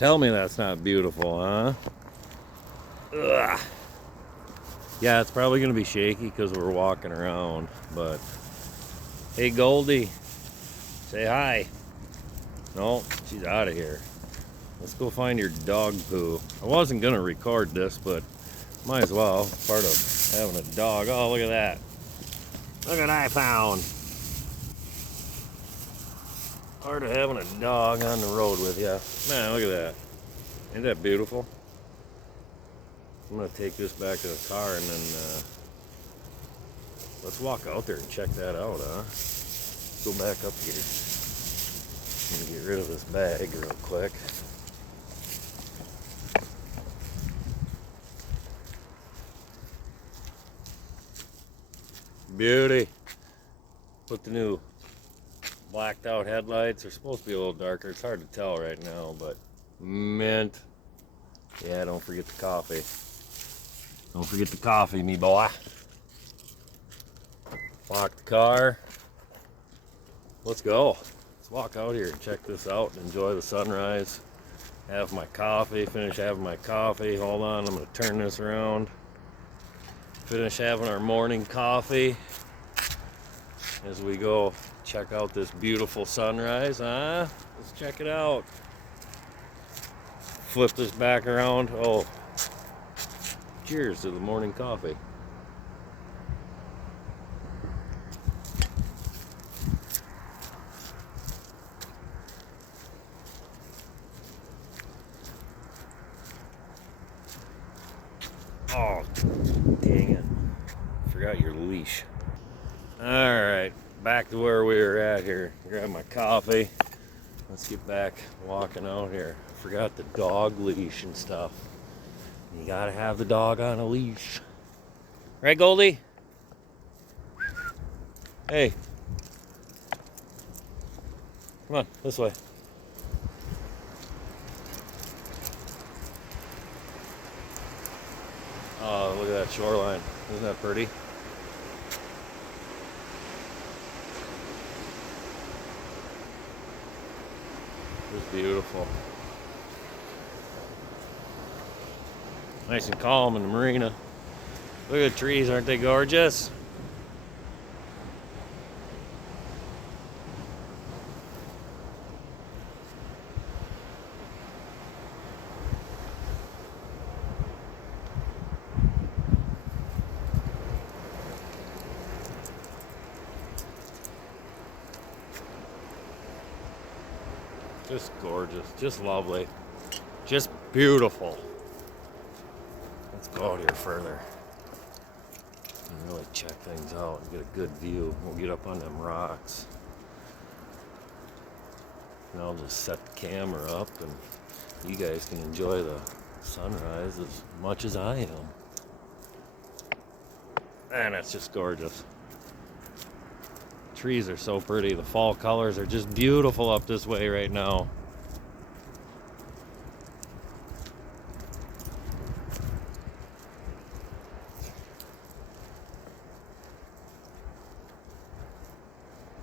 Tell me that's not beautiful, huh? Ugh. Yeah, it's probably going to be shaky because we're walking around, but hey, Goldie, say hi. No, she's out of here. Let's go find your dog poo. I wasn't going to record this, but might as well. It's part of having a dog. Oh, look at that. Look what I found. Part of having a dog on the road with you. Man, look at that. Isn't that beautiful? I'm going to take this back to the car and then let's walk out there and check that out, huh? Go back up here. I'm going to get rid of this bag real quick. Beauty. Put the new blacked out headlights. They're supposed to be a little darker. It's hard to tell right now, but mint. Yeah, don't forget the coffee. Don't forget the coffee, me boy. Lock the car. Let's go. Let's walk out here and check this out and enjoy the sunrise. Have my coffee. Finish having my coffee. Hold on, I'm going to turn this around. Finish having our morning coffee as we go check out this beautiful sunrise, huh? Let's check it out. Flip this back around. Oh, cheers to the morning coffee. Oh, dang it. Forgot your leash. Alright, back to where we were at here. Grab my coffee. Let's get back walking out here. Forgot the dog leash and stuff. You gotta have the dog on a leash. Right, Goldie? Hey. Come on, this way. Oh, look at that shoreline. Isn't that pretty? It's beautiful. Nice and calm in the marina. Look at the trees, aren't they gorgeous? Just gorgeous, just lovely, just beautiful. Let's go out here further and really check things out and get a good view. We'll get up on them rocks. And I'll just set the camera up and you guys can enjoy the sunrise as much as I am. Man, that's just gorgeous. Trees are so pretty. The fall colors are just beautiful up this way right now.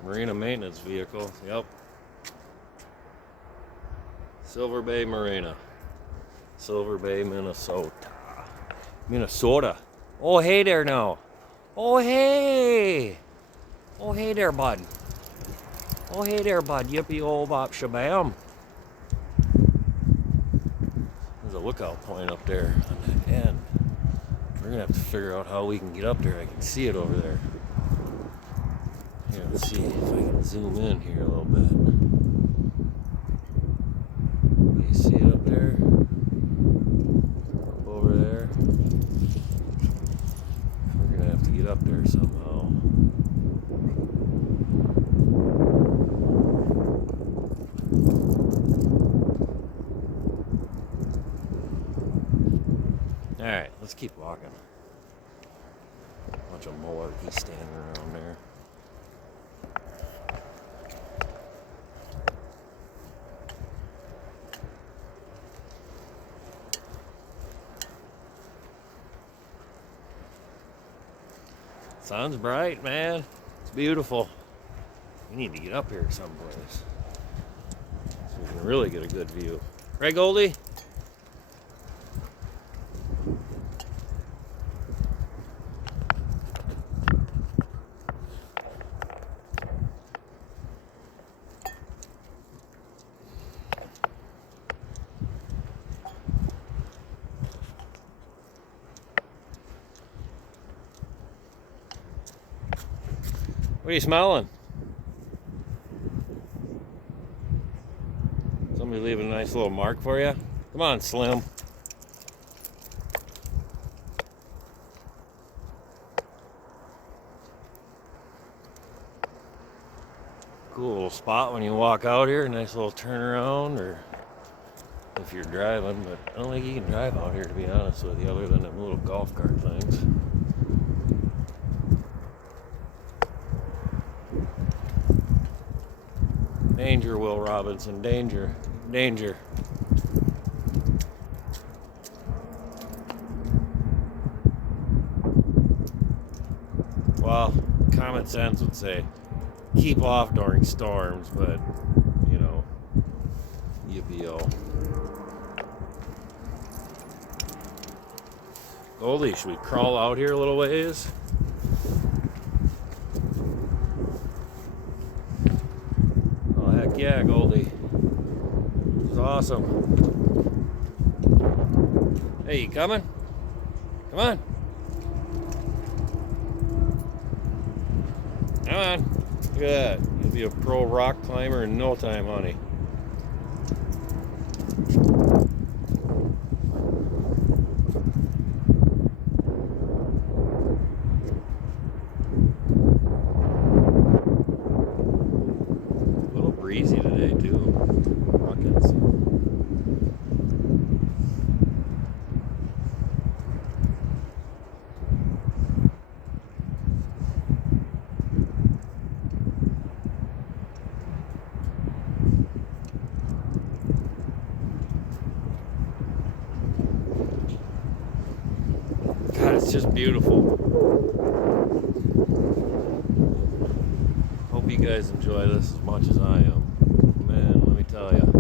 Marina maintenance vehicle. Yep. Silver Bay Marina. Silver Bay, Minnesota. Minnesota. Oh, hey there now. Oh, hey. Oh, hey there, bud. Oh, hey there, bud. Yippee old bop shabam. There's a lookout point up there on that end. We're going to have to figure out how we can get up there. I can see it over there. Here, let's see if I can zoom in here a little bit. You see it up there? Up over there? We're going to have to get up there somehow. Alright, let's keep walking. Bunch of malarkey standing around there. Sun's bright, man. It's beautiful. We need to get up here someplace so we can really get a good view. Right, Goldie? What are you smelling? Somebody leaving a nice little mark for you? Come on, Slim. Cool little spot when you walk out here. Nice little turnaround, or if you're driving, but I don't think you can drive out here, to be honest with you, other than them little golf cart things. Danger, Will Robinson, danger, danger. Well, common sense would say keep off during storms, but, you know, yippee-o. Goldie, should we crawl out here a little ways? Oh, heck yeah, Goldie. This is awesome. Hey, you coming? Come on. Come on. Look at that. You'll be a pro rock climber in no time, honey. A little breezy today, too. Buckets. God, it's just beautiful. Hope you guys enjoy this as much as I am. Man, let me tell you.